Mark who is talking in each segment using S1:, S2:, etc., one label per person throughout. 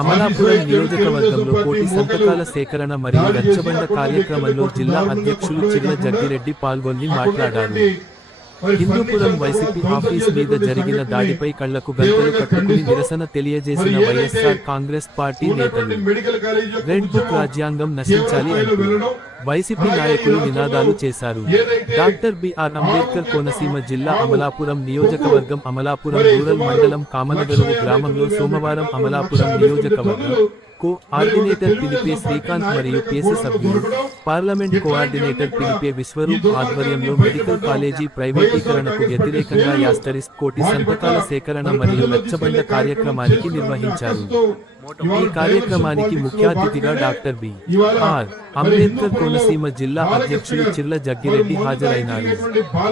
S1: అమలాపురం నియోజకవర్గంలో కోటి సంతకాల సేకరణ మరియు రచ్చబండ కార్యక్రమంలో జిల్లా అధ్యక్షులు చిర్ల జగ్గిరెడ్డి పాల్గొని మాట్లాడారు. హిందూపురం వైసీపీ ఆఫీస్ మీద జరిగిన దాడిపై కళ్ళకు గంటలు కట్టుకుని నిరసన తెలియజేసిన వైఎస్ఆర్ కాంగ్రెస్ పార్టీ నేతలు రెడ్ బుక్ రాజ్యాంగం నశించాలి అంటూ వైసీపీ నాయకులు నినాదాలు చేశారు. డాక్టర్ బిఆర్ అంబేద్కర్ కోనసీమ జిల్లా అమలాపురం నియోజకవర్గం అమలాపురం రూరల్ మండలం కామనగలువు గ్రామంలో సోమవారం అమలాపురం నియోజకవర్గం కో ఆర్డినేటర్ పిలిపే శ్రీకాంత్ మరియు పేస సభ్యులు పార్లమెంట్ కోఆర్డినేటర్ పిలిపే విశ్వరూప్ ఆధ్వర్యంలో మెడికల్ కాలేజీ ప్రైవేటీకరణకు వ్యతిరేకంగా యాస్టరిస్ట్ కోటి సంతకాల సేకరణ మరియు లచ్చబండ కార్యక్రమానికి నిర్వహించారు ఈ కార్యక్రమానికి ముఖ్య అతిథిగా doctor B R Ambedkar Konaseema జిల్లా అధ్యక్షులు చిర్ల జగ్గిరెడ్డి హాజరైనారు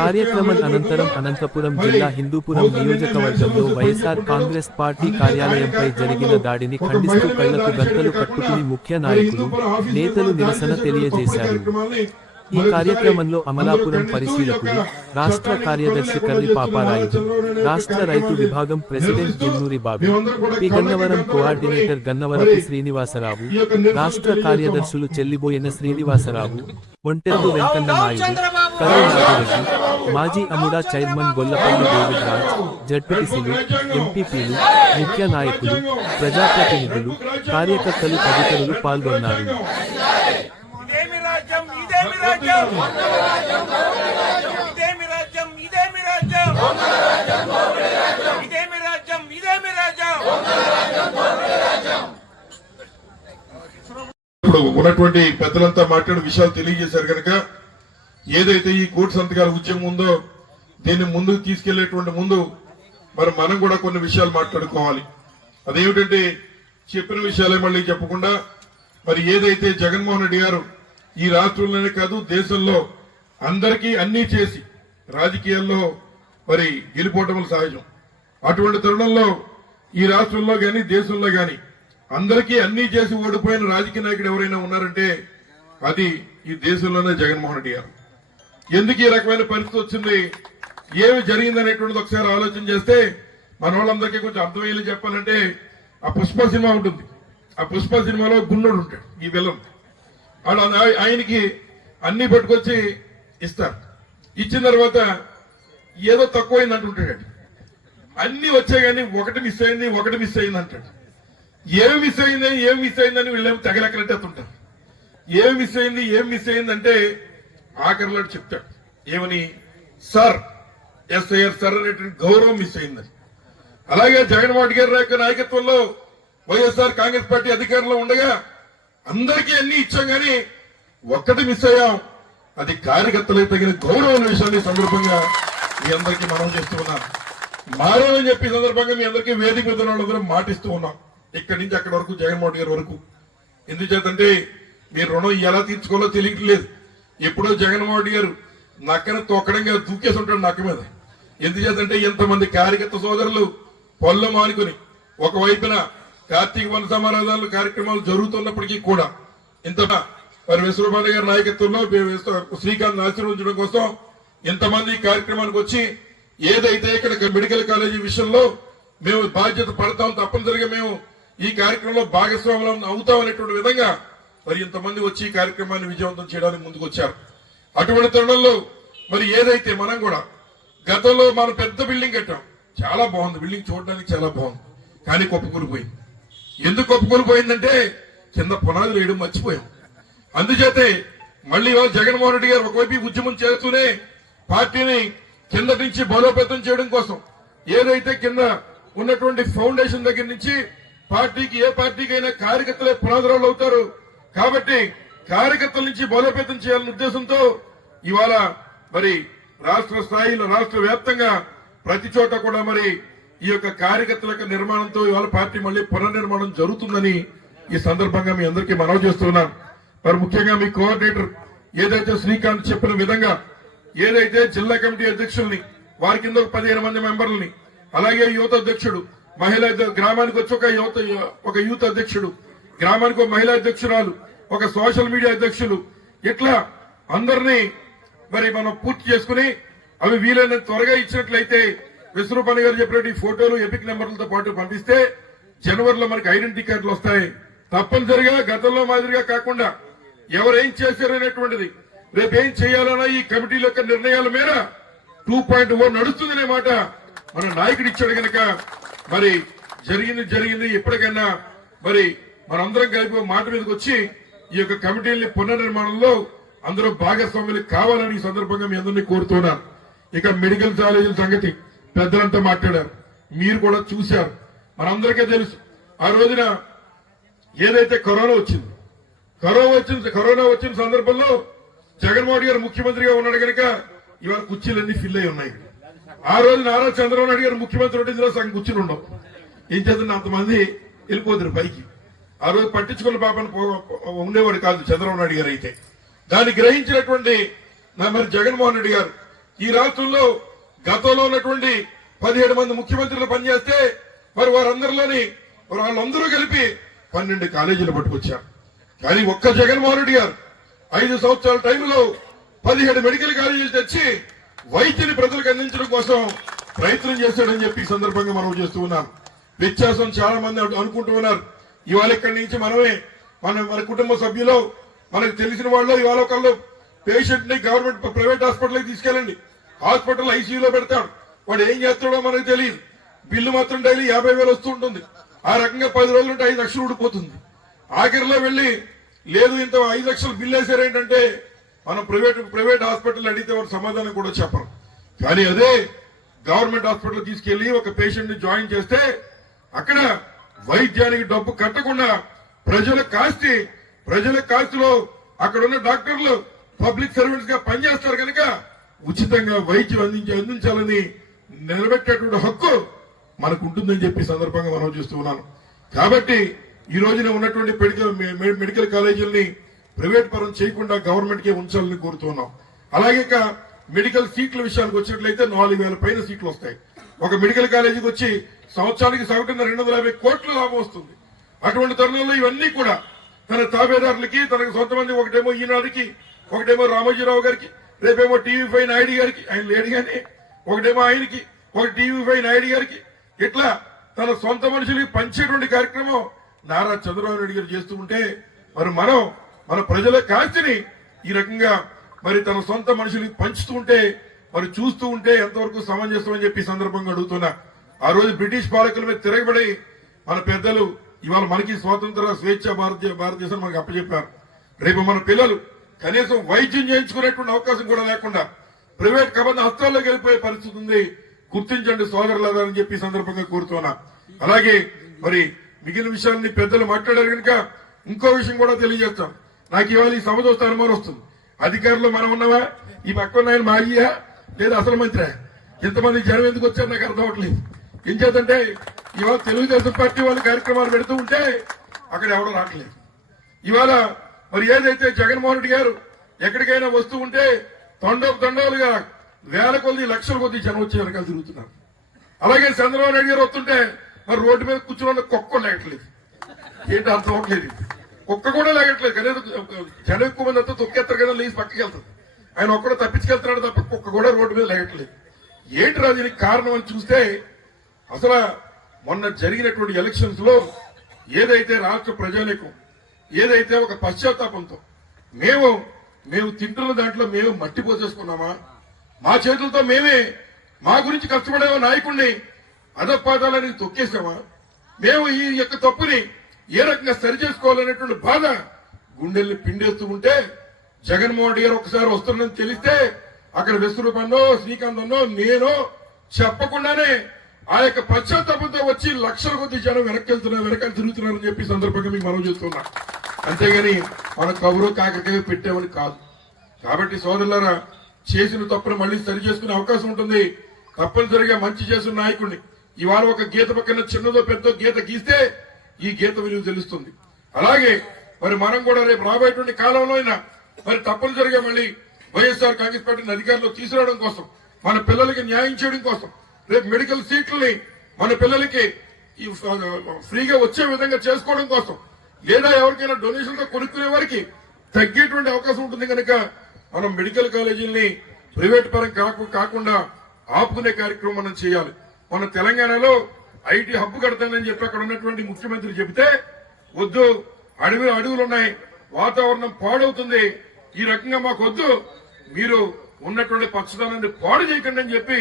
S1: కార్యక్రమం అనంతరం అనంతపురం జిల్లా హిందూపురం నియోజకవర్గంలో వైఎస్ఆర్ కాంగ్రెస్ పార్టీ కార్యాలయంపై జరిగిన దాడిని ఖండిస్తూ కళ్ళకు గంతలు కట్టుకుని ముఖ్య నాయకులు నేతలు నిరసన తెలియజేశారు. ఈ కార్యక్రమంలో అమలాపురం పరిశీలకులు రాష్ట్ర కార్యదర్శి కర్రి పాపారాయుడు రాష్ట్ర రైతు విభాగం president Jinnuri Babu P. Gannavaram coordinator Gannavarapu Srinivasarao రాష్ట్ర కార్యదర్శులు చెల్లిబోయిన శ్రీనివాసరావు ఒంటెత్తు వెంకన్న నాయుడు కర్రి నాగిరెడ్డి మాజీ అముడా చైర్మన్ గొల్లపల్లి డేవిడ్ రాజ్ జడ్పీటీసీలు ఎంపీపీలు ముఖ్య నాయకులు ప్రజాప్రతినిధులు కార్యకర్తలు తదితరులు పాల్గొన్నారు.
S2: రాజ్యం. ఇదేమి రాజ్యం ఇదేమి రాజ్యం. ఇదేమి రాజ్యం ఇదేమి రాజ్యం.
S3: ఇప్పుడు ఉన్నటువంటి పెద్దలంతా మాట్లాడిన విషయాలు తెలియజేశారు కనుక ఏదైతే ఈ కోటి సంతకాల ఉద్యమం ఉందో దీన్ని ముందుకు తీసుకెళ్ళేటువంటి ముందు మరి మనం కూడా కొన్ని విషయాలు మాట్లాడుకోవాలి. అదేమిటంటే చెప్పిన విషయాలే మళ్ళీ చెప్పకుండా మరి ఏదైతే జగన్మోహన్ రెడ్డి గారు ఈ రాష్ట్రంలోనే కాదు దేశంలో అందరికీ అన్నీ చేసి రాజకీయాల్లో మరి గెలిపోవటం సహజం. అటువంటి తరుణంలో ఈ రాష్ట్రంలో కానీ దేశంలో కానీ అందరికీ అన్నీ చేసి ఓడిపోయిన రాజకీయ నాయకుడు ఎవరైనా ఉన్నారంటే అది ఈ దేశంలోనే జగన్మోహన్ రెడ్డి గారు. ఎందుకు ఈ రకమైన పరిస్థితి వచ్చింది? ఏమి జరిగిందనేటువంటిది ఒకసారి ఆలోచన చేస్తే మన వాళ్ళందరికీ కొంచెం అర్థమయ్యేలా చెప్పాలంటే ఆ పుష్ప సినిమా ఉంటుంది. ఆ పుష్ప సినిమాలో గుండోడు ఉంటాడు ఈ విలన్. వాడు ఆయనకి అన్ని పట్టుకొచ్చి ఇస్తారు. ఇచ్చిన తర్వాత ఏదో తక్కువైంది అంటుంటాడు అన్ని వచ్చాయి కానీ ఒకటి మిస్ అయింది ఒకటి మిస్ అయింది అంటాడు ఏమి మిస్ అయింది ఏమి మిస్ అయిందని వీళ్ళేమో తెగలెక్కలెట్టేస్తుంటారు ఏమి మిస్ అయింది ఏం మిస్ అయిందంటే ఆఖరిలో చెప్తాడు. ఏమని? సార్ ఎస్ఐఆర్ సార్ అనేటువంటి గౌరవం మిస్ అయిందని. అలాగే జగన్మోహన్ గారి యొక్క నాయకత్వంలో వైఎస్ఆర్ కాంగ్రెస్ పార్టీ అధికారంలో ఉండగా అందరికీ అన్ని ఇచ్చాం కానీ ఒక్కటి మిస్ అయ్యాం. అది కార్యకర్తలకు తగిన గౌరవం విషయాన్ని సందర్భంగా మీ అందరికీ మనం చేస్తూ ఉన్నాం. మారాలని చెప్పి సందర్భంగా మీ అందరికీ వేదిక మీద వాళ్ళందరూ మాటిస్తూ ఉన్నాం. ఇక్కడి నుంచి అక్కడి వరకు జగన్మోహన్ గారి వరకు. ఎందుచేతంటే మీరు రుణం ఎలా తీర్చుకోవాలో తెలియట్లేదు ఎప్పుడో జగన్మోహన్ రెడ్డి గారు నక్కన తొక్కడంగా దూకేసి ఉంటాడు నక్క మీద. ఎందుచేతంటే ఎంతమంది కార్యకర్త సోదరులు పళ్ళు మానుకొని ఒకవైపున కార్తీక వన సమారాధాలు కార్యక్రమాలు జరుగుతున్నప్పటికీ కూడా ఇంత మరి విశ్వపాద గారి నాయకత్వంలో శ్రీకాంత్ ఆశీర్వదించడం కోసం ఇంతమంది కార్యక్రమానికి వచ్చి ఏదైతే ఇక్కడ మెడికల్ కాలేజీ విషయంలో మేము బాధ్యత పడతాం తప్పనిసరిగా మేము ఈ కార్యక్రమంలో భాగస్వాములం అవుతాం అనేటువంటి విధంగా మరి ఇంతమంది వచ్చి ఈ కార్యక్రమాన్ని విజయవంతం చేయడానికి ముందుకు వచ్చారు అటువంటి తరుణంలో మరి ఏదైతే మనం కూడా గతంలో మనం పెద్ద బిల్డింగ్ కట్టాం. చాలా బాగుంది. బిల్డింగ్ చూడడానికి చాలా బాగుంది. కానీ కుప్పకూలిపోయింది. ఎందుకు కుప్పకూలిపోయిందంటే కింద పునాది వేయడం మర్చిపోయాం. అందుచేతే మళ్ళీ జగన్మోహన్ రెడ్డి గారు ఒకవైపు ఉద్యమం చేస్తూనే పార్టీని కింద నుంచి బలోపేతం చేయడం కోసం ఏదైతే కింద ఉన్నటువంటి ఫౌండేషన్ దగ్గర నుంచి పార్టీకి ఏ పార్టీకైనా కార్యకర్తలే పునాదురాలు అవుతారు. కాబట్టి కార్యకర్తల నుంచి బలోపేతం చేయాలనే ఉద్దేశంతో ఇవాళ మరి రాష్ట్ర స్థాయిలో రాష్ట్ర వ్యాప్తంగా ప్రతి చోట కూడా మరి ఈ యొక్క కార్యకర్తల యొక్క నిర్మాణంతో ఇవాళ పార్టీ మళ్ళీ పునర్నిర్మాణం జరుగుతుందని ఈ సందర్భంగా మీ అందరికీ మనవి చేస్తున్నాను మరి ముఖ్యంగా మీ కోఆర్డినేటర్ ఏదైతే శ్రీకాంత్ చెప్పిన విధంగా ఏదైతే జిల్లా కమిటీ అధ్యక్షుల్ని వారి కింద ఒక పదిహేను మంది మెంబర్లని అలాగే యువత అధ్యక్షుడు మహిళా గ్రామానికి వచ్చి ఒక యువత ఒక యూత్ అధ్యక్షుడు గ్రామానికి ఒక మహిళా అధ్యక్షురాలు ఒక సోషల్ మీడియా అధ్యక్షులు ఇట్లా అందరినీ మరి మనం పూర్తి చేసుకుని అవి వీలైనంత త్వరగా ఇచ్చినట్లయితే విశ్వరూపాణి గారు చెప్పినట్టు ఈ ఫోటోలు ఎపిక్ నెంబర్లతో పాటు పంపిస్తే జనవరిలో మనకి ఐడెంటిటీ కార్డులు వస్తాయి. తప్పనిసరిగా గతంలో మాదిరిగా కాకుండా ఎవరేం చేశారనేటువంటిది రేపు ఏం చేయాలన్నా ఈ కమిటీల యొక్క నిర్ణయాల మేర టూ పాయింట్ ఓ నడుస్తుందనే మాట మన నాయకుడు ఇచ్చాడు కనుక మరి జరిగింది జరిగింది ఎప్పటికైనా మరి మనందరం కలిపి మాట మీదకి వచ్చి ఈ యొక్క కమిటీల్ని పునర్నిర్మాణంలో అందరూ భాగస్వాములు కావాలని ఈ సందర్భంగా మీ అందరినీ కోరుతున్నాను. ఇక మెడికల్ కాలేజీల సంగతి. పెద్దలంతా మాట్లాడారు. మీరు కూడా చూశారు. మనందరికీ తెలుసు. ఆ రోజున ఏదైతే కరోనా వచ్చింది కరోనా వచ్చిన కరోనా వచ్చిన సందర్భంలో జగన్మోహన్ గారు ముఖ్యమంత్రిగా ఉన్నాడు కనుక ఇవాళ కుర్చీలన్నీ ఫిల్ అయి ఉన్నాయి. ఆ రోజు నారా చంద్రబాబు నాయుడు గారు ముఖ్యమంత్రి ఉంటే ఇందులో సగం కుర్చీలు ఉండవు. ఏం చేద్దాం అంతమంది వెళ్ళిపోతారు పైకి. ఆ రోజు పట్టించుకున్న పాపను ఉండేవాడు కాదు చంద్రబాబు నాయుడు గారు అయితే. దాన్ని గ్రహించినటువంటి మరి జగన్మోహన్ రెడ్డి గారు ఈ రాష్ట్రంలో గతంలో ఉన్నటువంటి పదిహేడు మంది ముఖ్యమంత్రులు పనిచేస్తే మరి వారందరిలోని వాళ్ళందరూ కలిపి పన్నెండు కాలేజీలు పట్టుకొచ్చారు. కానీ ఒక్క జగన్మోహన్ రెడ్డి గారు ఐదు సంవత్సరాల టైంలో పదిహేడు మెడికల్ కాలేజీలు తెచ్చి వైద్యుని ప్రజలకు అందించడం కోసం ప్రయత్నం చేశాడని చెప్పి సందర్భంగా మనం చేస్తూ ఉన్నాం. వ్యత్యాసం చాలా మంది అనుకుంటూ ఉన్నారు. ఇవాళ ఇక్కడి నుంచి మనమే మన మన కుటుంబ సభ్యులు మనకు తెలిసిన వాళ్ళు ఇవాళ ఒకళ్ళు పేషెంట్ని గవర్నమెంట్ ప్రైవేట్ హాస్పిటల్ తీసుకెళ్ళండి. హాస్పిటల్ ఐసీయూలో పెడతాడు. వాడు ఏం చేస్తాడో మనకు తెలియదు. బిల్లు మాత్రం డైలీ యాభై వేలు వస్తూ ఉంటుంది. ఆ రకంగా పది రోజులు ఉంటే ఐదు లక్షలు ఊడిపోతుంది. ఆఖరిలో వెళ్ళి లేదు ఇంత ఐదు లక్షలు బిల్లు వేసారేంటంటే మనం ప్రైవేట్ ప్రైవేట్ హాస్పిటల్ అడిగితే వారు సమాధానం కూడా చెప్పరు. కానీ అదే గవర్నమెంట్ హాస్పిటల్ తీసుకెళ్ళి ఒక పేషెంట్ని జాయిన్ చేస్తే అక్కడ వైద్యానికి డబ్బు కట్టకుండా ప్రజల కాస్తి ప్రజల కాస్తిలో అక్కడ ఉన్న డాక్టర్లు పబ్లిక్ సర్వెంట్స్గా పనిచేస్తారు కనుక ఉచితంగా వైద్యం అందించి అందించాలని నిలబెట్టేటువంటి హక్కు మనకు ఉంటుందని చెప్పి సందర్భంగా మనం చూస్తూ ఉన్నాను. కాబట్టి ఈ రోజున ఉన్నటువంటి మెడికల్ మెడికల్ కాలేజీలని ప్రైవేట్ పరం చేయకుండా గవర్నమెంట్ కే ఉంచాలని కోరుతున్నాం అలాగే ఇక మెడికల్ సీట్ల విషయానికి వచ్చినట్లయితే నాలుగు వేల పైన సీట్లు వస్తాయి. ఒక మెడికల్ కాలేజీకి వచ్చి సంవత్సరానికి సగటున రెండు వందల యాభై కోట్ల లాభం వస్తుంది. అటువంటి తరుణంలో ఇవన్నీ కూడా తన తాబేదారులకి తనకు సొంత మంది ఒకటేమో ఈనాడుకి ఒకటేమో రామోజీరావు గారికి రేపేమో టీవీ ఫైవ్ నాయుడు గారికి ఆయన లేడు కానీ ఒకటేమో ఆయనకి ఒక టీవీ ఫైవ్ నాయుడు గారికి. ఇట్లా తన సొంత మనుషులకి పంచేటువంటి కార్యక్రమం నారా చంద్రబాబు నాయుడు గారు చేస్తూ ఉంటే మరి మనం మన ప్రజల కాంతిని ఈ రకంగా మరి తన సొంత మనుషులకి పంచుతూ ఉంటే మరి చూస్తూ ఉంటే ఎంతవరకు సమంజసం అని చెప్పి సందర్భంగా అడుగుతున్నా. ఆ రోజు బ్రిటిష్ పాలకుల మీద తిరగబడి మన పెద్దలు ఇవాళ మనకి స్వాతంత్ర స్వేచ్ఛ భారతీయ భారతదేశం మనకి అప్పచెప్పారు. రేపు మన పిల్లలు కనీసం వైద్యం చేయించుకునేటువంటి అవకాశం కూడా లేకుండా ప్రైవేట్ కబంధ హస్తాల్లోకి వెళ్ళిపోయే పరిస్థితి ఉంది. గుర్తించండి సోదరులని అని చెప్పి సందర్భంగా కోరుతున్నా. అలాగే మరి మిగిలిన విషయాన్ని పెద్దలు మాట్లాడారు కనుక ఇంకో విషయం కూడా తెలియజేస్తాం. నాకు ఇవాళ ఈ సభ చూస్తే అనుమానం వస్తుంది. అధికారులు మనం ఉన్నావా ఈ పక్క ఉన్నాయని ఆయన మాజీయా లేదా అసలు మంత్రి? ఇంతమంది జనం ఎందుకు వచ్చారు నాకు అర్థం అవట్లేదు. ఏం చేద్దంటే ఇవాళ తెలుగుదేశం పార్టీ వాళ్ళు కార్యక్రమాలు పెడుతూ ఉంటే అక్కడ ఎవడో రావట్లేదు. ఇవాళ మరి ఏదైతే జగన్మోహన్ రెడ్డి గారు ఎక్కడికైనా వస్తూ ఉంటే తండోపు తండోలుగా వేల కొద్ది లక్షల కొద్ది జనం వచ్చే వెనకాల తిరుగుతున్నారు. అలాగే చంద్రబాబు నాయుడు గారు వస్తుంటే మరి రోడ్డు మీద కూర్చున్న కుక్క లేగట్లేదు. ఏంటి అర్థం అవ్వట్లేదు? కుక్క కూడా లేగట్లేదు. కనీసం జనం ఎక్కువ మంది అంతా తొక్కేస్తారు కదా లేచి పక్కకి వెళ్తుంది ఆయన ఒక్కడో తప్పించుకెళ్తున్నాడు తప్ప కుక్క కూడా రోడ్డు మీద లేగట్లేదు. ఏంటి రా దీనికి కారణం అని చూస్తే అసలు మొన్న జరిగినటువంటి ఎలక్షన్స్లో ఏదైతే రాష్ట్ర ప్రజానికం ఏదైతే ఒక పశ్చాత్తాపంతో మేము మేము తింటున్న దాంట్లో మేము మట్టి పోసేసుకున్నామా? మా చేతులతో మేమే మా గురించి కష్టపడే నాయకుడిని అధపాదాలని తొక్కేసామా? మేము ఈ యొక్క తప్పుని ఏ రకంగా సరి చేసుకోవాలనేటువంటి బాధ గుండెల్ని పిండేస్తూ ఉంటే జగన్మోహన్ రెడ్డి గారు ఒకసారి వస్తున్నారని తెలిస్తే అక్కడ విశ్వరూపన్నో శ్రీకాంత్ అన్నో నేను చెప్పకుండానే ఆ యొక్క పశ్చాత్తాపంతో వచ్చి లక్షల కొద్ది జనం వెనక్కి వెళ్తున్నారు వెనకాల తిరుగుతున్నారని చెప్పి సందర్భంగా మీకు మనం చేస్తున్నా. అంతేగాని మన కబురు కాకరకాయ పెట్టామని కాదు. కాబట్టి సోదరులారా చేసిన తప్పును మళ్ళీ సరి చేసుకునే అవకాశం ఉంటుంది. తప్పనిసరిగా మంచి చేసిన నాయకుడిని. ఇవాళ ఒక గీత పక్కన చిన్నదో పెద్దో గీత గీస్తే ఈ గీత విలువ తెలుస్తుంది. అలాగే మరి మనం కూడా రేపు రాబోయేటువంటి కాలంలో అయినా మరి తప్పనిసరిగా మళ్ళీ వైఎస్ఆర్ కాంగ్రెస్ పార్టీని అధికారంలో తీసుకురావడం కోసం మన పిల్లలకి న్యాయం చేయడం కోసం రేపు మెడికల్ సీట్లని మన పిల్లలకి ఫ్రీగా వచ్చే విధంగా చేసుకోవడం కోసం లేదా ఎవరికైనా డొనేషన్తో కొనుక్కునే వారికి తగ్గేటువంటి అవకాశం ఉంటుంది కనుక మనం మెడికల్ కాలేజీల్ని ప్రైవేట్ పరం కాకు కాకుండా ఆపుకునే కార్యక్రమం మనం చేయాలి. మన తెలంగాణలో ఐటీ హబ్ కడతానని చెప్పి అక్కడ ఉన్నటువంటి ముఖ్యమంత్రి చెబితే వద్దు అడవి అడవులు ఉన్నాయి వాతావరణం పాడవుతుంది ఈ రకంగా మాకు వద్దు మీరు ఉన్నటువంటి పక్షుదానాన్ని పాడు చేయకండి అని చెప్పి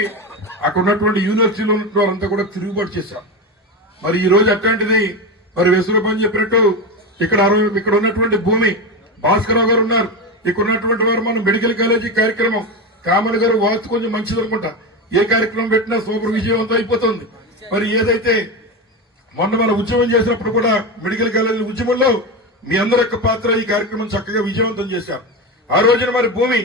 S3: అక్కడ ఉన్నటువంటి యూనివర్సిటీలో ఉన్నటువంటి వారంతా కూడా తిరుగుబాటు చేశారు. మరి ఈ రోజు అట్లాంటిది మరి వెసురూపని చెప్పినట్టు ఇక్కడ ఇక్కడ ఉన్నటువంటి భూమి భాస్కరరావు గారు ఉన్నారు. ఇక్కడ ఉన్నటువంటి వారు మనం మెడికల్ కాలేజీ కార్యక్రమం. కామన్ గారు వాస్తు కొంచెం మంచిది అనుకుంటా. ఏ కార్యక్రమం పెట్టినా సూపర్ విజయవంతం అయిపోతుంది. మరి ఏదైతే మొన్న మన ఉద్యమం చేసినప్పుడు కూడా మెడికల్ కాలేజీ ఉద్యమంలో మీ అందరి యొక్క పాత్ర ఈ కార్యక్రమం చక్కగా విజయవంతం చేశారు. ఆ రోజున మరి భూమి